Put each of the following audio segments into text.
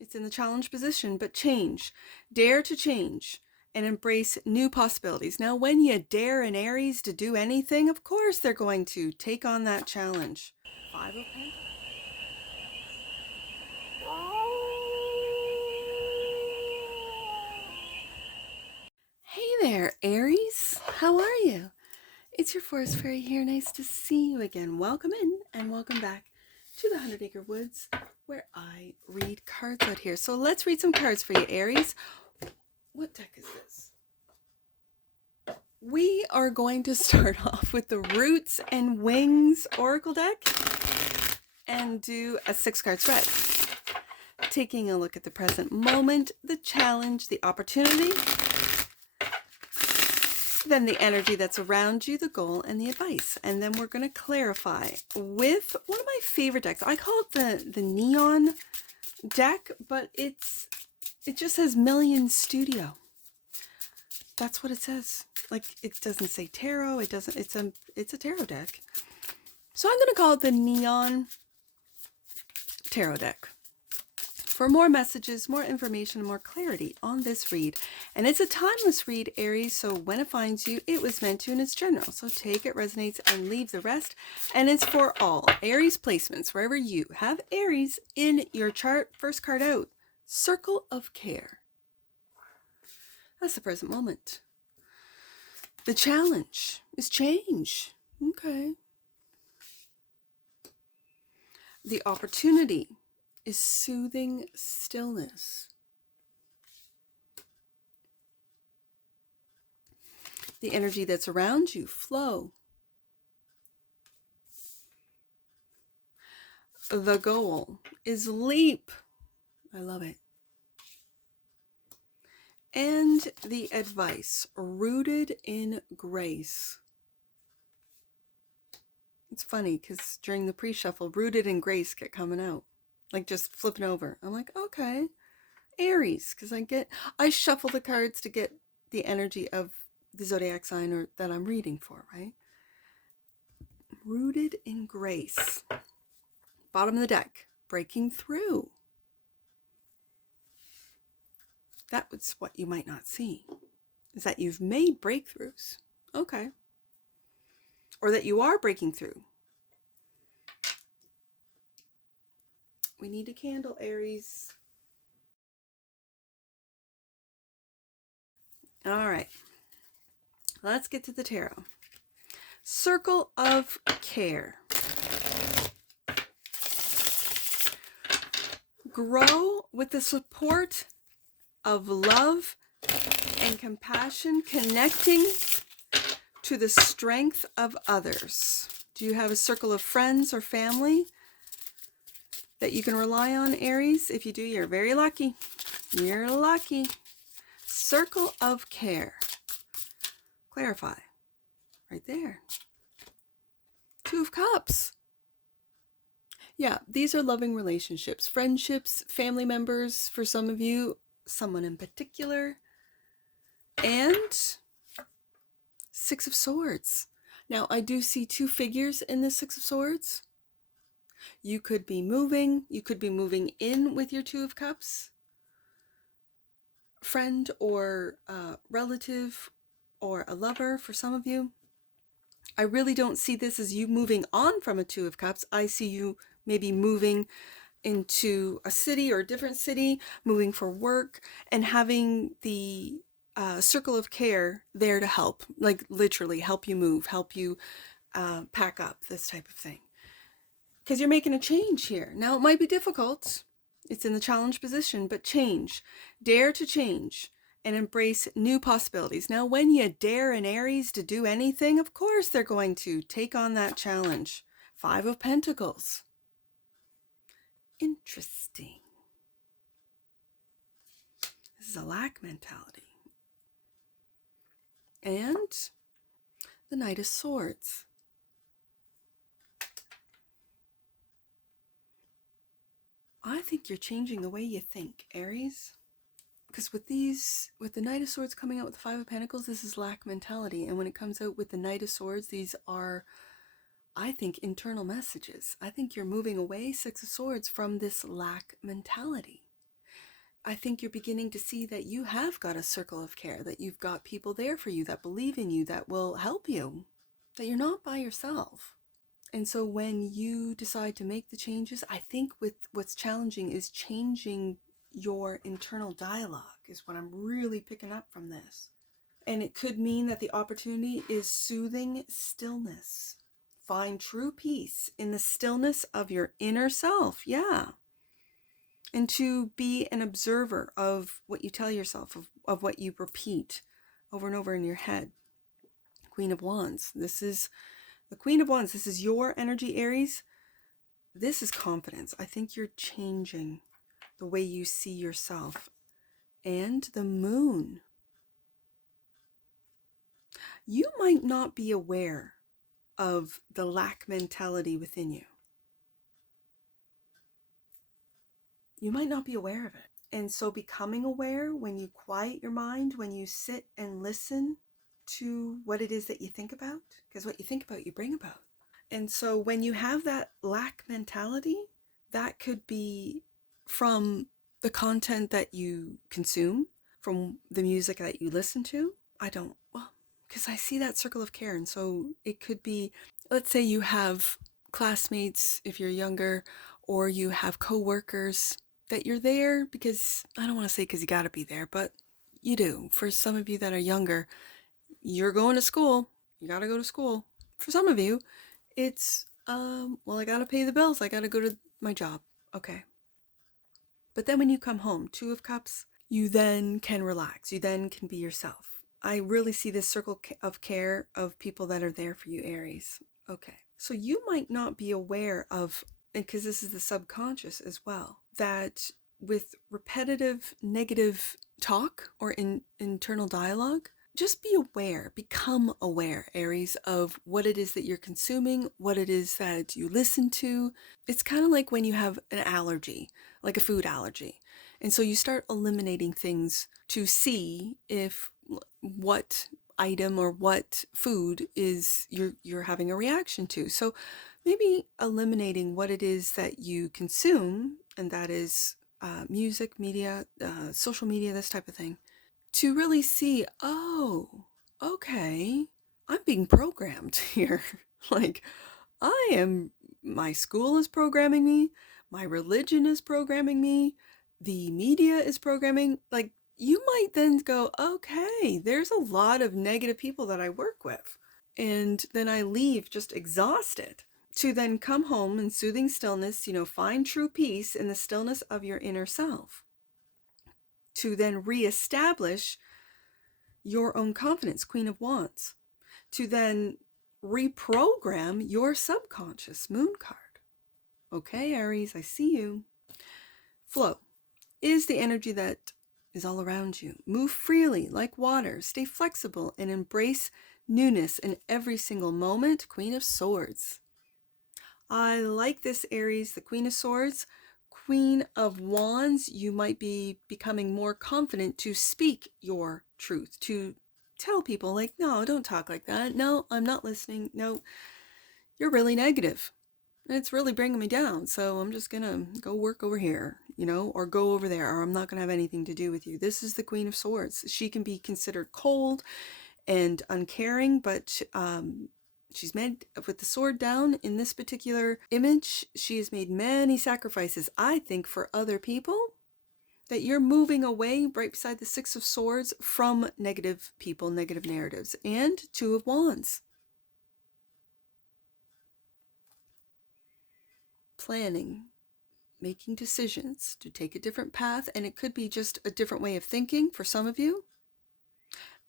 It's in the challenge position, but change. Dare to change and embrace new possibilities. Now, when you dare an Aries to do anything, of course they're going to take on that challenge. Five of Pentacles. Hey there, Aries. How are you? It's your forest fairy here. Nice to see you again. Welcome in and welcome back to the 100 Acre Woods, where I read cards out here. So let's read some cards for you, Aries. What deck is this? We are going to start off with the Roots and Wings Oracle deck and do a 6-card spread. Taking a look at the present moment, the challenge, the opportunity, then the energy that's around you, the goal, and the advice. And then we're going to clarify with one of my favorite decks. I call it the Neon deck, but it just says Million Studio. That's what it says. Like, it doesn't say tarot. It doesn't. It's a tarot deck. So I'm going to call it the Neon Tarot deck. For more messages, more information, more clarity on this read. And it's a timeless read, Aries, so when it finds you, it was meant to and it's general. So take it, resonates, and leave the rest. And it's for all Aries placements, wherever you have Aries in your chart. First card out, Circle of Care. That's the present moment. The challenge is change. Okay. The opportunity is soothing stillness. The energy that's around you, flow. The goal is leap. I love it. And the advice, rooted in grace. It's funny because during the pre-shuffle, rooted in grace kept coming out. Like just flipping over. I'm like, okay, Aries, because I shuffle the cards to get the energy of the zodiac sign that I'm reading for, right? Rooted in grace. Bottom of the deck, breaking through. That was what you might not see, is that you've made breakthroughs. Okay. Or that you are breaking through. We need a candle, Aries. All right. Let's get to the tarot. Circle of Care. Grow with the support of love and compassion, connecting to the strength of others. Do you have a circle of friends or family that you can rely on, Aries? If you do, you're very lucky. You're lucky. Circle of Care. Clarify. Right there. 2 of Cups. Yeah, these are loving relationships, friendships, family members for some of you, someone in particular. And 6 of Swords. Now, I do see 2 figures in the 6 of Swords. You could be moving. You could be moving in with your 2 of Cups. Friend or relative or a lover for some of you. I really don't see this as you moving on from a 2 of Cups. I see you maybe moving into a city or a different city, moving for work, and having the circle of care there to help, like literally help you move, help you pack up, this type of thing. Because you're making a change here. Now, it might be difficult. It's in the challenge position, but change. Dare to change and embrace new possibilities. Now, when you dare an Aries to do anything, of course they're going to take on that challenge. 5 of Pentacles. Interesting. This is a lack mentality. And the Knight of Swords. I think you're changing the way you think, Aries. Because with the Knight of Swords coming out with the 5 of Pentacles, this is lack mentality. And when it comes out with the Knight of Swords, these are, I think, internal messages. I think you're moving away, 6 of Swords, from this lack mentality. I think you're beginning to see that you have got a circle of care, that you've got people there for you that believe in you, that will help you, that you're not by yourself. And so when you decide to make the changes, I think with what's challenging is changing your internal dialogue is what I'm really picking up from this. And it could mean that the opportunity is soothing stillness. Find true peace in the stillness of your inner self. Yeah. And to be an observer of what you tell yourself, of what you repeat over and over in your head. Queen of Wands. This is the Queen of Wands. This is your energy, Aries. This is confidence. I think you're changing the way you see yourself. And the Moon. You might not be aware of the lack mentality within you. You might not be aware of it. And so becoming aware when you quiet your mind, when you sit and listen to what it is that you think about, because what you think about, you bring about. And so when you have that lack mentality, that could be from the content that you consume, from the music that you listen to. Because I see that circle of care. And so it could be, let's say you have classmates if you're younger, or you have coworkers that you're there because, I don't want to say because you got to be there, but you do. For some of you that are younger, you're going to school. You got to go to school. For some of you, it's, I got to pay the bills. I got to go to my job. Okay. But then when you come home, Two of Cups, you then can relax. You then can be yourself. I really see this circle of care of people that are there for you, Aries. Okay. So you might not be aware of, and because this is the subconscious as well, that with repetitive negative talk or internal dialogue, just be aware, become aware, Aries, of what it is that you're consuming, what it is that you listen to. It's kind of like when you have an allergy, like a food allergy. And so you start eliminating things to see if what item or what food is you're having a reaction to. So maybe eliminating what it is that you consume, and that is music, media, social media, this type of thing, to really see, oh, okay, I'm being programmed here. Like, my school is programming me, my religion is programming me, the media is programming. Like, you might then go, okay, there's a lot of negative people that I work with. And then I leave just exhausted, to then come home in soothing stillness, find true peace in the stillness of your inner self, to then reestablish your own confidence, Queen of Wands, to then reprogram your subconscious, Moon card. Okay, Aries, I see you. Flow is the energy that is all around you. Move freely like water. Stay flexible and embrace newness in every single moment, Queen of Swords. I like this, Aries, the Queen of Swords. Queen of Wands, you might be becoming more confident to speak your truth, to tell people, like, no, don't talk like that. No, I'm not listening. No, you're really negative. It's really bringing me down. So I'm just going to go work over here, or go over there, or I'm not going to have anything to do with you. This is the Queen of Swords. She can be considered cold and uncaring, but she's made, with the sword down in this particular image, she has made many sacrifices, I think, for other people, that you're moving away right beside the Six of Swords from negative people, negative narratives, and Two of Wands. Planning, making decisions to take a different path, and it could be just a different way of thinking for some of you,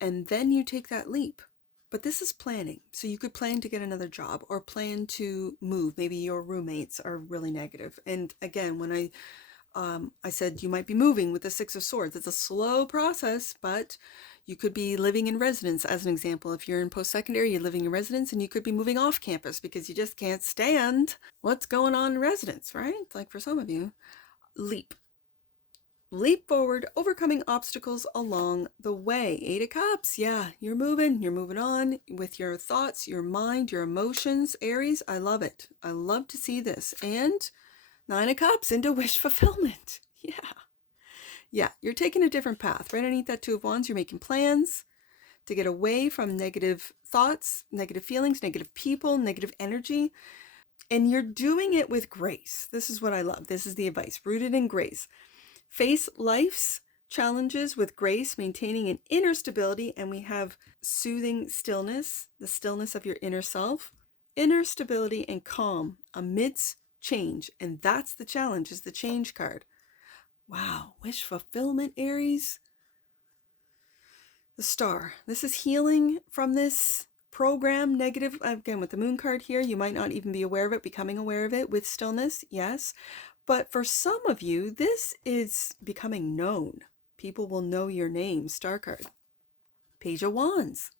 and then you take that leap. But this is planning. So you could plan to get another job or plan to move. Maybe your roommates are really negative. And again, when I said you might be moving with the Six of Swords, it's a slow process, but you could be living in residence, as an example. If you're in post-secondary, you're living in residence, and you could be moving off campus because you just can't stand what's going on in residence, right? Like for some of you. Leap forward, overcoming obstacles along the way. Eight of Cups. Yeah, you're moving on with your thoughts, your mind, your emotions. Aries, I love it. I love to see this. And Nine of Cups into wish fulfillment. Yeah. Yeah, you're taking a different path. Right underneath that Two of Wands, you're making plans to get away from negative thoughts, negative feelings, negative people, negative energy. And you're doing it with grace. This is what I love. This is the advice, rooted in grace. Face life's challenges with grace, maintaining an inner stability. And we have soothing stillness, the stillness of your inner self, inner stability and calm amidst change. And that's the challenge, is the change card. Wow, wish fulfillment, Aries. The Star. This is healing from this program, negative, again, with the Moon card here. You might not even be aware of it, becoming aware of it with stillness, yes. But for some of you, this is becoming known. People will know your name. Star card. Page of Wands.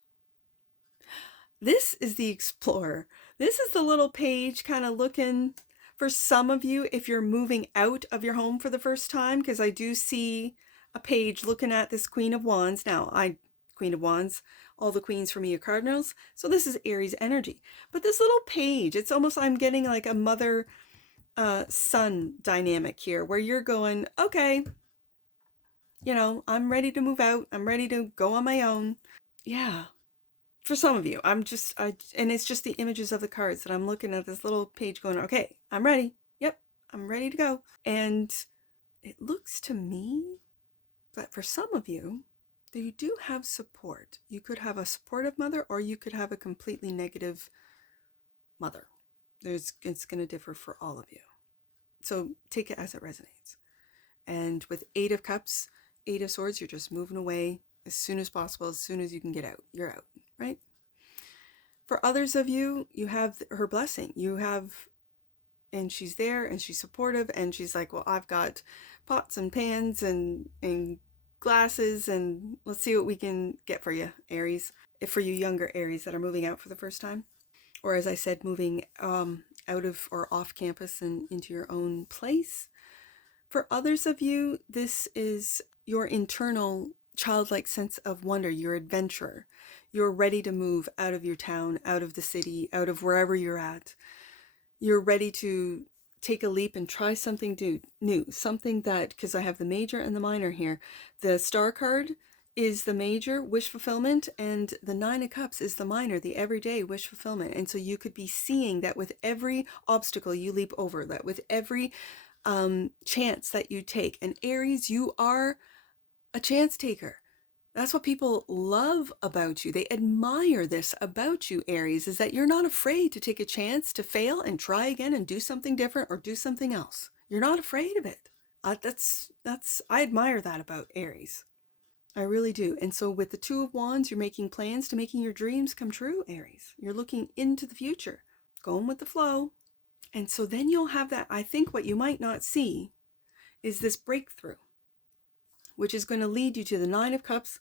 This is the Explorer. This is the little page kind of looking for some of you if you're moving out of your home for the first time, because I do see a page looking at this Queen of Wands. Now, Queen of Wands, all the queens for me are cardinals. So this is Aries energy. But this little page, it's almost, I'm getting like a mother son dynamic here where you're going, okay, you know, I'm ready to move out. I'm ready to go on my own. Yeah. For some of you, and it's just the images of the cards that I'm looking at this little page going, okay, I'm ready. Yep, I'm ready to go. And it looks to me that for some of you, that you do have support. You could have a supportive mother, or you could have a completely negative mother. It's going to differ for all of you. So take it as it resonates. And with Eight of Cups, Eight of Swords, you're just moving away as soon as possible. As soon as you can get out, you're out, right? For others of you, you have her blessing. You have, and she's there and she's supportive and she's like, well, I've got pots and pans and glasses and let's see what we can get for you, Aries. If for you younger Aries that are moving out for the first time, or as I said, moving out of or off campus and into your own place. For others of you, this is your internal childlike sense of wonder. You're adventurer. You're ready to move out of your town, out of the city, out of wherever you're at. You're ready to take a leap and try something new, something that, because I have the major and the minor here. The Star card is the major, wish fulfillment, and the Nine of Cups is the minor, the everyday wish fulfillment. And so you could be seeing that with every obstacle you leap over, that with every chance that you take. And Aries, you are a chance taker. That's what people love about you. They admire this about you, Aries, is that you're not afraid to take a chance to fail and try again and do something different or do something else. You're not afraid of it. I admire that about Aries. I really do. And so with the Two of Wands, you're making plans to making your dreams come true, Aries. You're looking into the future, going with the flow. And so then you'll have that. I think what you might not see is this breakthrough, which is going to lead you to the Nine of Cups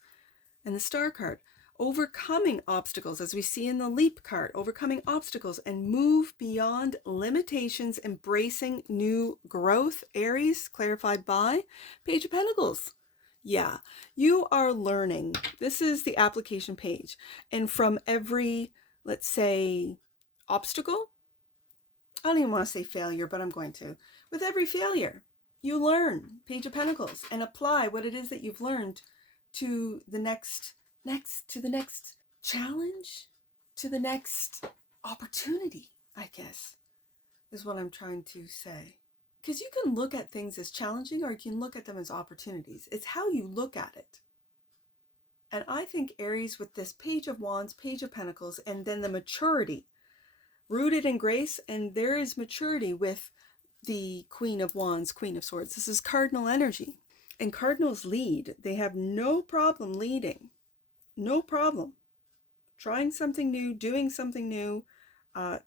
and the Star card. Overcoming obstacles, as we see in the Leap card, overcoming obstacles and move beyond limitations, embracing new growth. Aries, clarified by Page of Pentacles. Yeah, you are learning. This is the application page. And from every, let's say, obstacle, I don't even want to say failure, but I'm going to. With every failure, you learn, Page of Pentacles, and apply what it is that you've learned to the next challenge, to the next opportunity, I guess, is what I'm trying to say. Because you can look at things as challenging or you can look at them as opportunities. It's how you look at it. And I think Aries, with this Page of Wands, Page of Pentacles, and then the maturity, rooted in grace, and there is maturity with the Queen of Wands, Queen of Swords. This is cardinal energy. And cardinals lead. They have no problem leading. No problem. Trying something new, doing something new,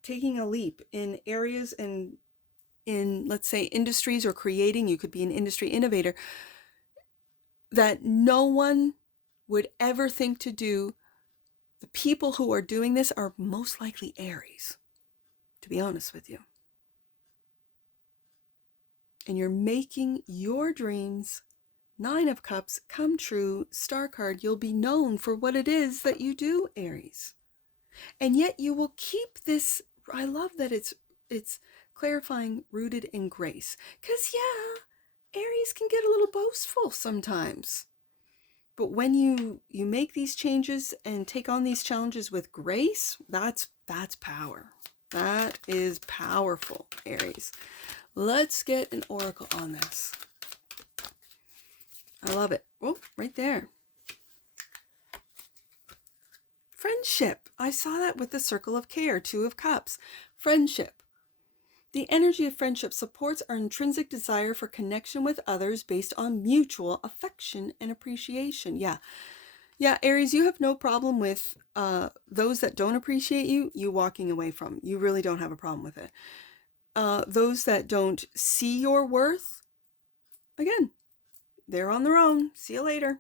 taking a leap in areas and in, let's say, industries or creating. You could be an industry innovator that no one would ever think to do. The people who are doing this are most likely Aries, to be honest with you. And you're making your dreams, Nine of Cups, come true. Star card, you'll be known for what it is that you do, Aries. And yet you will keep this, I love that it's clarifying, rooted in grace. Because yeah, Aries can get a little boastful sometimes. But when you make these changes and take on these challenges with grace, that's power. That is powerful, Aries. Let's get an oracle on this. I love it. Oh, right there. Friendship. I saw that with the Circle of Care, 2 of Cups. Friendship. The energy of friendship supports our intrinsic desire for connection with others based on mutual affection and appreciation. Yeah. Yeah, Aries, you have no problem with those that don't appreciate you walking away from. You really don't have a problem with it. Those that don't see your worth, again, they're on their own. See you later.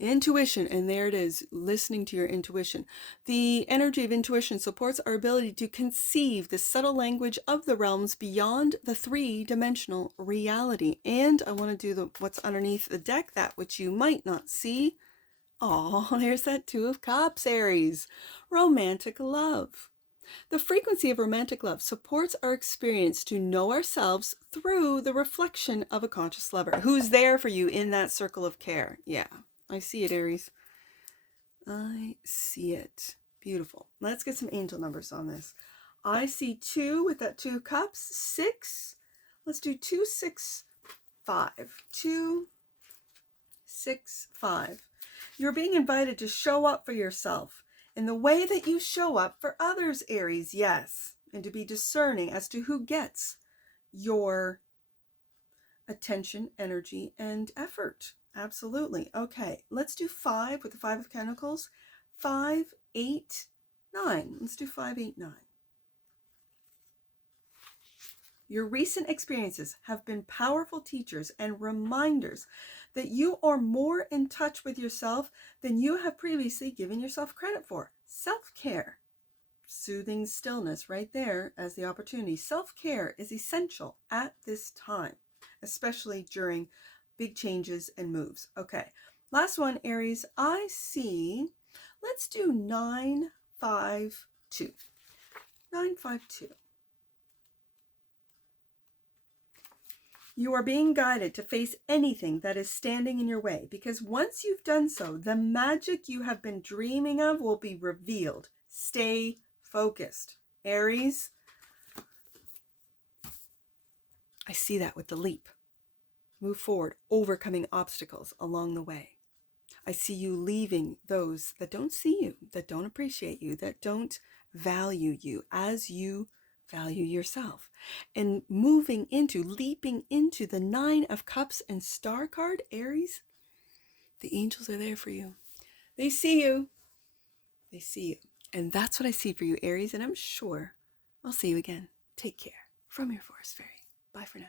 Intuition, and there it is, listening to your intuition. The energy of intuition supports our ability to conceive the subtle language of the realms beyond the 3-dimensional reality. And I want to do what's underneath the deck, that which you might not see. Oh, there's that 2 of Cups, Aries. Romantic love. The frequency of romantic love supports our experience to know ourselves through the reflection of a conscious lover who's there for you in that circle of care. Yeah. I see it, Aries. I see it. Beautiful. Let's get some angel numbers on this. I see 2 with that 2 of Cups. 6. Let's do 2, 6, 5. 2, 6, 5. You're being invited to show up for yourself in the way that you show up for others, Aries. Yes. And to be discerning as to who gets your attention, energy, and effort. Absolutely. Okay, let's do 5 with the 5 of Pentacles. 5, 8, 9. Let's do 5, 8, 9. Your recent experiences have been powerful teachers and reminders that you are more in touch with yourself than you have previously given yourself credit for. Self-care. Soothing stillness right there as the opportunity. Self-care is essential at this time, especially during big changes and moves. Okay, last one, Aries. I see, let's do 9, 5, 2. 9, 5, 2. You are being guided to face anything that is standing in your way, because once you've done so, the magic you have been dreaming of will be revealed. Stay focused. Aries, I see that with the leap. Move forward, overcoming obstacles along the way. I see you leaving those that don't see you, that don't appreciate you, that don't value you as you value yourself. And leaping into the 9 of Cups and Star card, Aries, the angels are there for you. They see you. They see you. And that's what I see for you, Aries, and I'm sure I'll see you again. Take care. From your Forest Fairy. Bye for now.